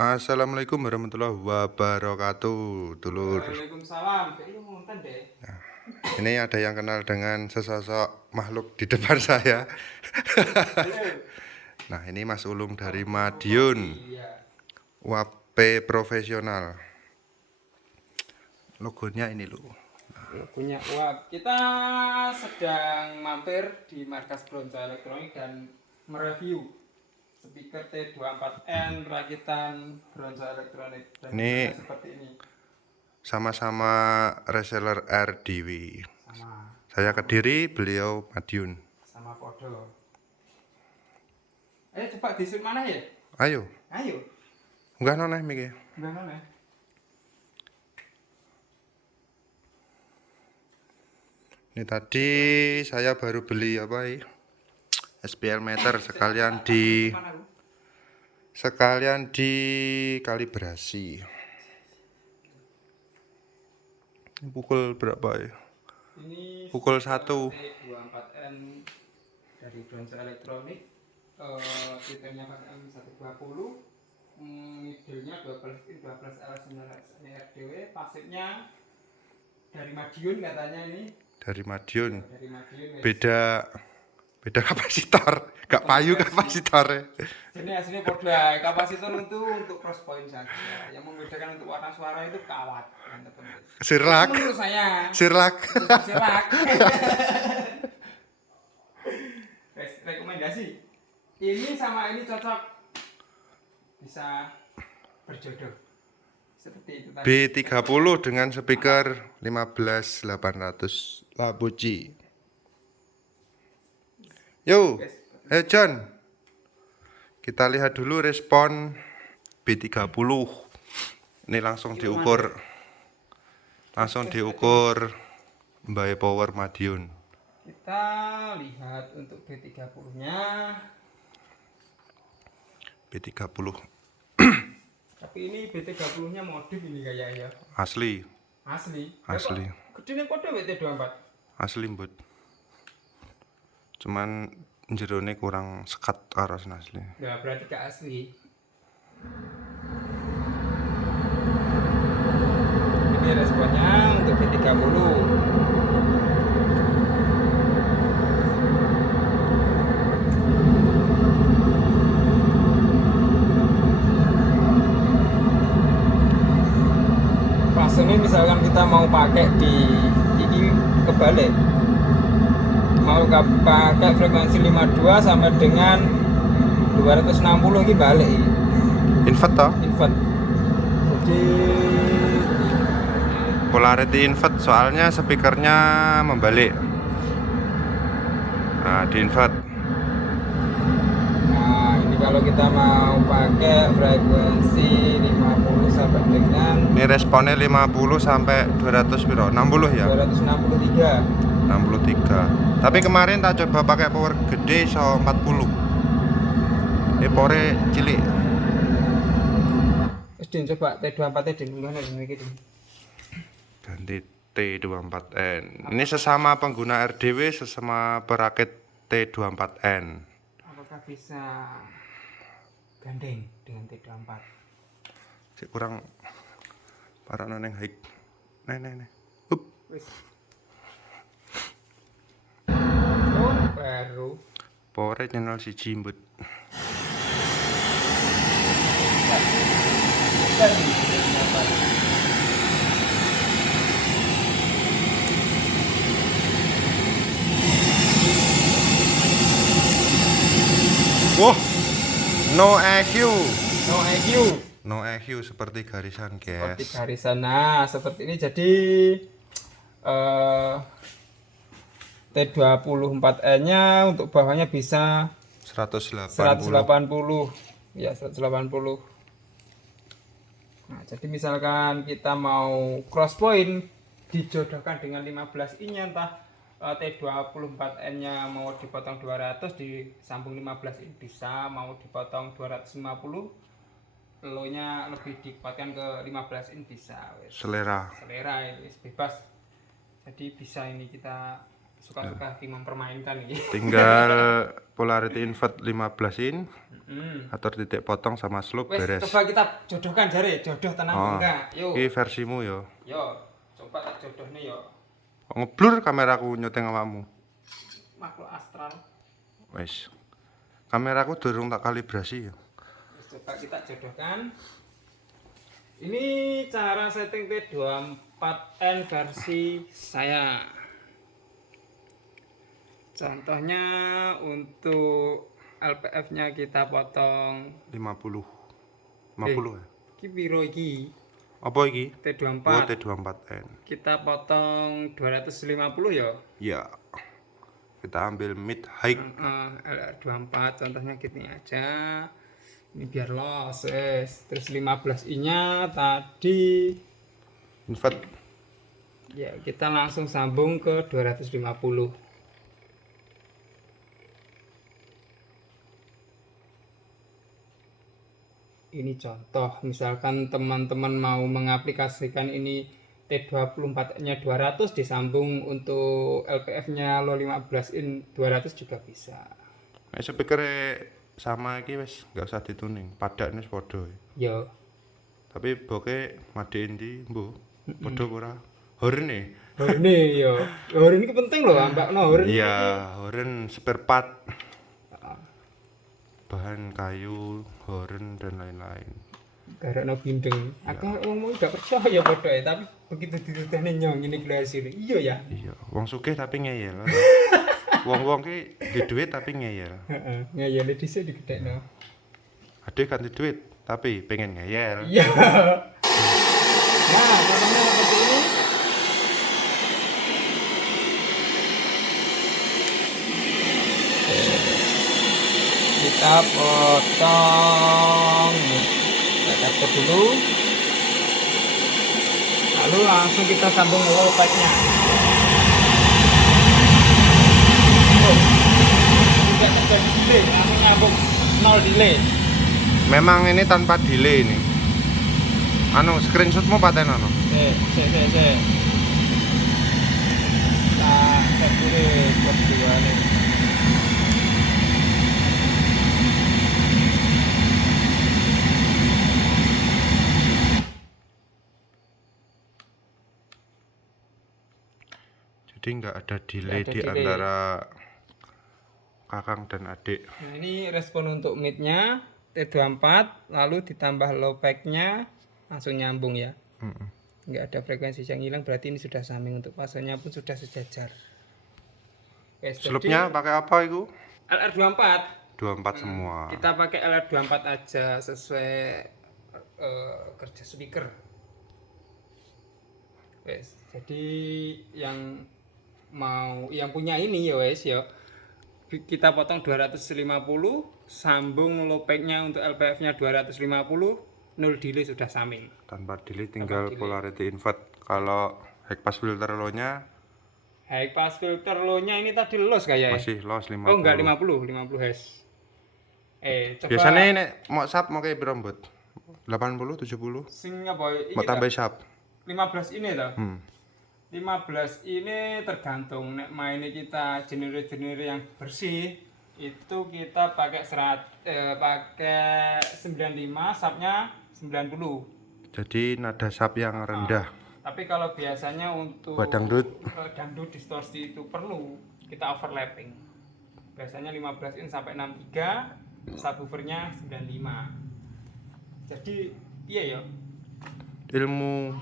Assalamualaikum warahmatullahi wabarakatuh, dulur. Waalaikumsalam. Kayaknya mau nonton deh. Ini ada yang kenal dengan sesosok makhluk di depan saya. Halo. Nah, ini Mas Ulung dari Oh, Madiun, iya. WP profesional. Logonya ini loh. Punya uap. Kita sedang mampir di markas Bronza Elektronik dan mereview speaker T24N rakitan Bronza Elektronik dan Ini bentuknya seperti ini. sama-sama reseller RDW. Sama Saya Kediri, beliau Madiun. sama podo. Coba di shoot mana ya? Ayo, Ayo. enggak noneh mikir. Enggak mana? Ini tadi saya baru beli apa ya? SPL meter sekalian di kalibrasi. Ini pukul berapa ya? Ini Pukul 1. T24N dari Bronza Elektronik. Tipenya M120, modelnya 12L900 RDW, pasifnya dari Madiun katanya ini. Dari Madiun. Dari Madiun. Beda kapasitor, gak payu kapasitornya. Jadi aslinya poda kapasitor itu untuk cross point saja. Yang membedakan untuk warna suara itu kawat. Sirlak. Menurut saya. Sirlak. Sirlak. Rekomendasi. Ini sama ini cocok, bisa berjodoh seperti itu tadi. B30 dengan speaker 15800 Labuci. Yo, John. Kita lihat dulu respon B30. Ini langsung diukur Mbak Power Madiun. Kita lihat untuk B30-nya. B30 Tapi ini B30-nya modif ini kayaknya. asli. Asli. Gedene kode BT24. Asli mbut. Cuman jerone kurang sekat karo asli. Ya berarti gak asli. Ini responnya untuk B30. Pas ini misalkan kita mau pakai di ini kebalik, mau pakai frekuensi 52 sampai dengan 260 ini balik ini. Invert toh? Invert. Jadi Polarity invert soalnya speakernya membalik. Nah, di invert. nah, ini kalau kita mau pakai frekuensi 50 sampai dengan Ini responnya 50 sampai 200 piro? 60 ya? 263. 63. Tapi kemarin tak coba pakai power gede so 40. Powernya cilik. Terus Din coba T24 Din gimana Din iki Din? Ganti T24N. Ini sesama pengguna RDW, sesama perakit T24N. Apakah bisa gandeng dengan T24? Sik kurang parah neng high. Nih. Up. Wis. Oh, baru. Powernya channel si jimbut. Wah, no EQ. No EQ. No EQ seperti garisan, Seperti guys. garisan. Nah, seperti ini jadi T24N-nya untuk bawahnya bisa 180. Ya, 180. Nah, jadi misalkan kita mau cross point dijodohkan dengan 15 in-nya, entah T24N-nya mau dipotong 200 disambung 15 in bisa, mau dipotong 250 lo-nya lebih dikuatkan ke 15 in bisa. Selera. Ini bebas. Jadi bisa ini kita suka-suka hati mempermainkan ini. Tinggal polarity invert 15 in, Hmm. atur titik potong sama slope Wes, beres. coba kita jodohkan jare, jodoh tenang Oh, enggak? Yuk. ini versimu yo. Yo, coba tak jodoh nih yo. Ngeblur kameraku nyoteng awakmu. Makhluk astral. Wes. Kameraku durung tak kalibrasi ya. Wes, coba kita jodohkan. Ini cara setting T24N versi saya. Contohnya untuk LPF-nya kita potong 50. 50 ya. iki piro iki? Apa iki? T24. Oh, T24N. Kita potong 250 ya. Ya. Kita ambil mid high. LR24 contohnya gini aja. Ini biar los, terus 15i-nya tadi Invert. ya kita langsung sambung ke 250. Ini contoh, misalkan teman-teman mau mengaplikasikan ini T24-nya 200 disambung untuk LPF-nya lo 15 in 200 juga bisa. Nah, speaker sama iki wis enggak usah dituning. Padak wis padha. Yo, Tapi boke madein di mbuh. Padha ora? Horne. horne yo. Horne ini penting loh, Mbak. No, horne. Iya, horn spare part. Bahan kayu, horn dan lain-lain. Karena bindeng. Aku ngomong gak percaya padha ya, tapi begitu ditutane nyong ini glasi. Iya ya. Iya, wong sugih tapi ngeyel. Wong-wong ki di duit tapi ngeyel. Heeh, ngeyel dhisik digedhekno. Ade ganti duit tapi pengen ngeyel. Iya. Nah, contohnya seperti ini. Kita potong. Kita capture dulu. Lalu langsung kita sambung low pack-nya. Tidak terjadi delay, langsung nyambung 0 delay. Memang ini tanpa delay ini. Anu screenshotmu paten anu. Se. Nah, capture berdua nih. Jadi nggak ada delay Nggak ada di delay. antara kakang dan adik. Nah, ini respon untuk mid-nya T24 lalu ditambah low pack-nya langsung nyambung ya. Nggak ada frekuensi yang hilang, berarti ini sudah saming, untuk fasenya pun sudah sejajar. Oke, Slope-nya pakai apa itu? LR24 24 semua. kita pakai LR24 aja sesuai kerja speaker. Wes, jadi yang punya ini ya wes ya. Kita potong 250, sambung low pack-nya untuk LPF-nya 250, 0 delay sudah saming. Tanpa delay tinggal delay. polarity invert. Kalau high pass filter low-nya High pass filter low-nya ini tadi los kayak ya? masih loss 50. Oh enggak, 50 Hz. Coba Biasanya nek mau sub mau kayak piro mbot? 80 70. sing apa iki Mau tambah sub. 15 ini toh. 15 Hmm. ini tergantung nek mainnya kita genre-genre yang bersih itu kita pakai pakai 95, subnya 90. Jadi nada sub yang rendah. Tapi kalau biasanya untuk Buat dangdut. Dangdut distorsi itu perlu kita overlapping. Biasanya 15 in sampai 63, subwoofernya 95. Jadi iya ya. Ilmu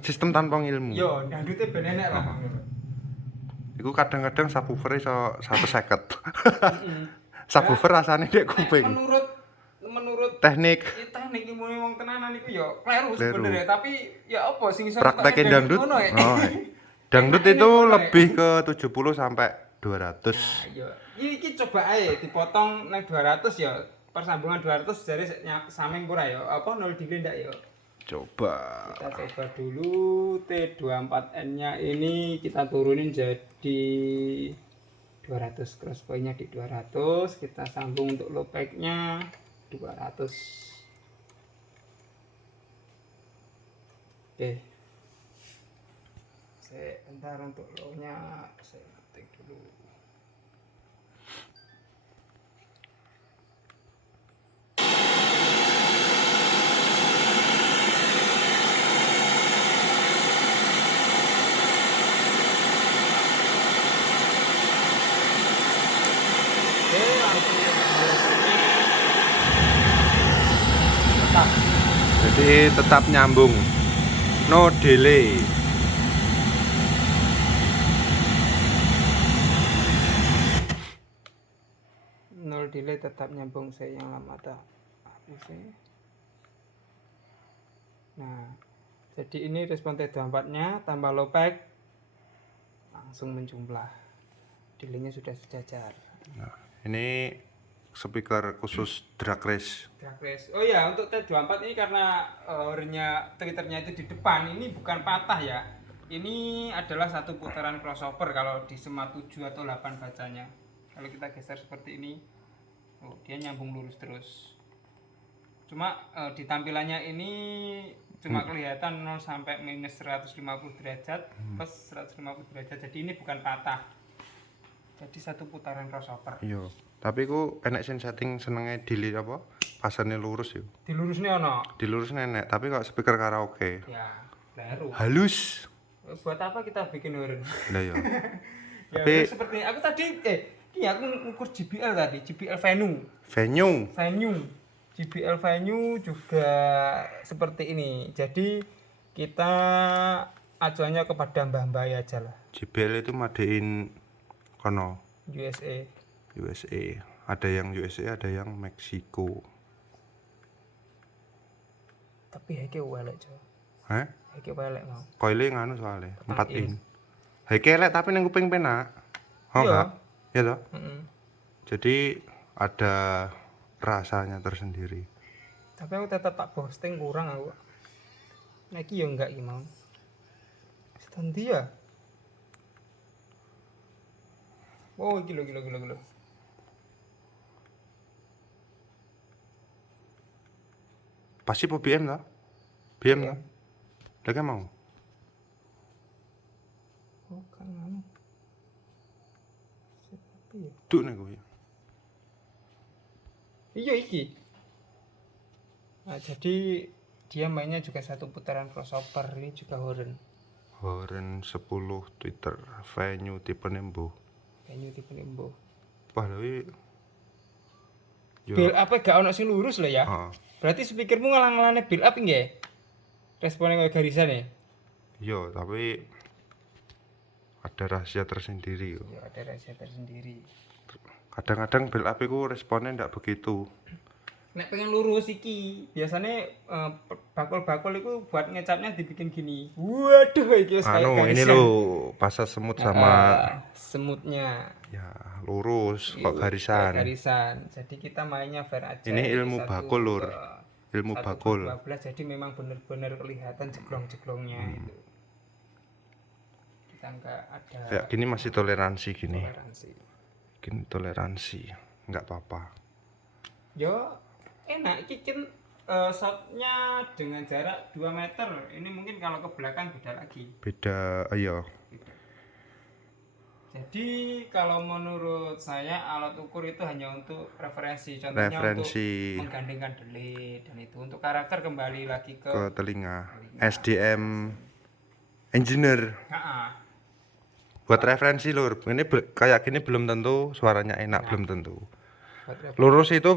sistem tanpa ilmu. Yo, dangdutnya ben enek lah. Iku kadang-kadang subwoofer iso 150. Subwoofer rasane ndek kuping. Menurut Teknik teknik ilmu wong tenanan iku yo kleru Kleru. sebenarnya, tapi ya apa sing iso praktekin ngetokne dangdut. ngono ya? Oh, dangdut Teknik itu ngono ya? lebih ke 70 sampai 200. Ayo, iki coba ae dipotong nang 200 ya. Persambungan 200 jare saming pura ya. Apa 0 delay ndak ya? Coba. Kita coba dulu T24N-nya ini kita turunin jadi 200, cross point-nya di 200, kita sambung untuk low pack-nya 200. Oke. Sebentar untuk low-nya saya Setting dulu. Oke, langsung tetap. Jadi tetap nyambung, no delay. Nol delay, tetap nyambung. Saya yang lama tak habis ya. Nah, jadi ini respon T24 nya tambah low pack langsung menjumlah, delaynya sudah sejajar. Nah, ini speaker khusus drag race. Drag race. Oh ya, untuk T24 ini karena hornya twitternya itu di depan, ini bukan patah ya. Ini adalah satu putaran crossover kalau di Sema 7 atau 8 bacanya. Kalau kita geser seperti ini, oh, dia nyambung lurus terus. Cuma di tampilannya ini cuma kelihatan 0 sampai minus 150 derajat plus 150 derajat. Jadi ini bukan patah. Jadi satu putaran crossover. Iya, tapi ku enek sing setting senenge delay apa? Pasane lurus yo. Di lurusnya ono. Di lurus nenek, tapi kok speaker karaoke. Ya, baru. Halus. Buat apa kita bikin horn? Lah ya. Ya, Tapi- seperti aku tadi ini aku ngukur JBL tadi, JBL venue. JBL venue juga seperti ini. Jadi kita acuannya kepada mbah-mbah aja lah. JBL itu madein kono USA. USA. Ada yang USA, ada yang Meksiko. Tapi heke welek, Jo. Hah? Heke welek mau. Koile nganu soalnya 4 in. in. Hei kelek tapi nang kuping penak. Oh Iya. enggak? Ya toh? Mm-mm. Jadi ada rasanya tersendiri. Tapi aku tetap tak posting kurang aku. Nah, iki yo enggak iki mau. Stand dia. Oh, gila. Pasti po BM toh? BM Iya. toh? Lagi mau. Oh, kan anu. Seperti ya. Duk nih gue. Iya iki. Nah, jadi dia mainnya juga satu putaran crossover, ini juga horn. Horn 10 Twitter venue tipe nembo. Venue tipe nembo. Wah tapi Build up gak ono sing lurus loh ya. Heeh. Berarti speakermu ngalang-ngalane build up nggih? Responnya kayak garisan ya? Iya, tapi ada rahasia tersendiri yo. Ya ada rahasia tersendiri. Kadang-kadang build up itu responnya ndak begitu. Nek pengen lurus iki, biasanya bakul-bakul itu buat ngecapnya dibikin gini. Waduh, iki wis kayak Anu ini garisan. lo pasar semut sama semutnya. ya lurus kok Kayak garisan. garisan. Jadi kita mainnya fair aja. Ini ilmu bakul, Lur. Ilmu bakul. 12 jadi memang benar-benar kelihatan jeglong-jeglongnya itu. Kita enggak ada Kayak gini masih toleransi gini. toleransi. Gini toleransi. Enggak apa-apa. Yo enak iki kan shotnya dengan jarak 2 meter. Ini mungkin kalau ke belakang beda lagi. Beda iya. Jadi kalau menurut saya alat ukur itu hanya untuk referensi. Contohnya Referensi. untuk menggandengkan delay dan itu untuk karakter kembali lagi ke Ke telinga. SDM engineer. Ha-ha. Buat referensi lur. Ini kayak gini belum tentu suaranya enak, belum tentu. Buat referensi. Lurus itu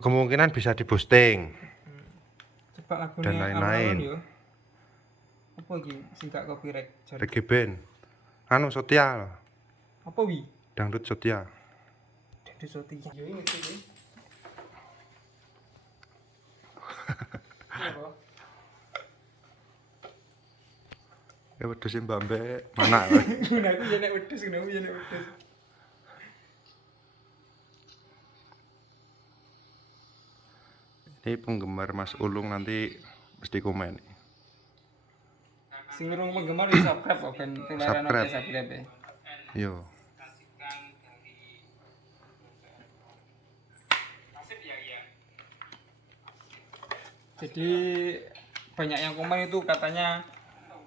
kemungkinan bisa di boosting. Coba lagunya Dan lain-lain. Alon yo. Apa iki sing gak copyright? Jare. Reggae band. Anu Sotia loh. Apa wi? Dangdut Sotia. Dadi Sotia. Yo ini iki. Apa? Ya wedhus Mbak Mbak mana? Gunaku ya nek wedhus, gunaku ya nek wedhus. Ini penggemar Mas Ulung nanti mesti komen. Sing nurung penggemar wis subscribe kok ben tularan Subscribe. oke subscribe. Yo. Jadi banyak yang komen itu katanya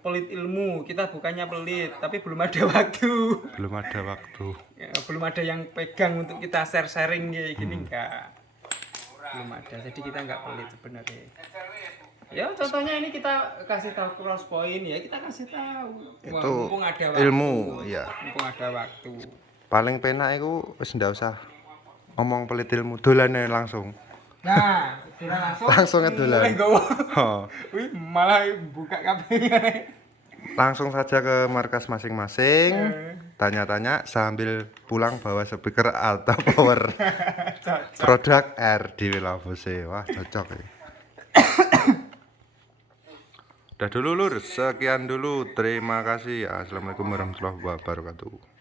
pelit ilmu. Kita bukannya pelit, tapi belum ada waktu. Belum ada waktu. Ya, belum ada yang pegang untuk kita sharing kayak gini enggak. Belum ada. Jadi kita enggak pelit sebenarnya. Ya contohnya ini kita kasih tahu cross point ya, kita kasih tahu. Wah, Itu mumpung ada waktu. ilmu, iya. Mumpung ada waktu. Paling penak iku wis ndak usah ngomong pelit ilmu, dolane langsung. Nah, kita Langsung ngedolan. mulai gowo. Oh, Wih, malah buka kabeh. langsung saja ke markas masing-masing. Tanya-tanya sambil pulang bawa speaker atau power. Produk RD Labose. Wah, cocok ya. Udah dulu lur, sekian dulu. Terima kasih. Assalamualaikum warahmatullahi wabarakatuh.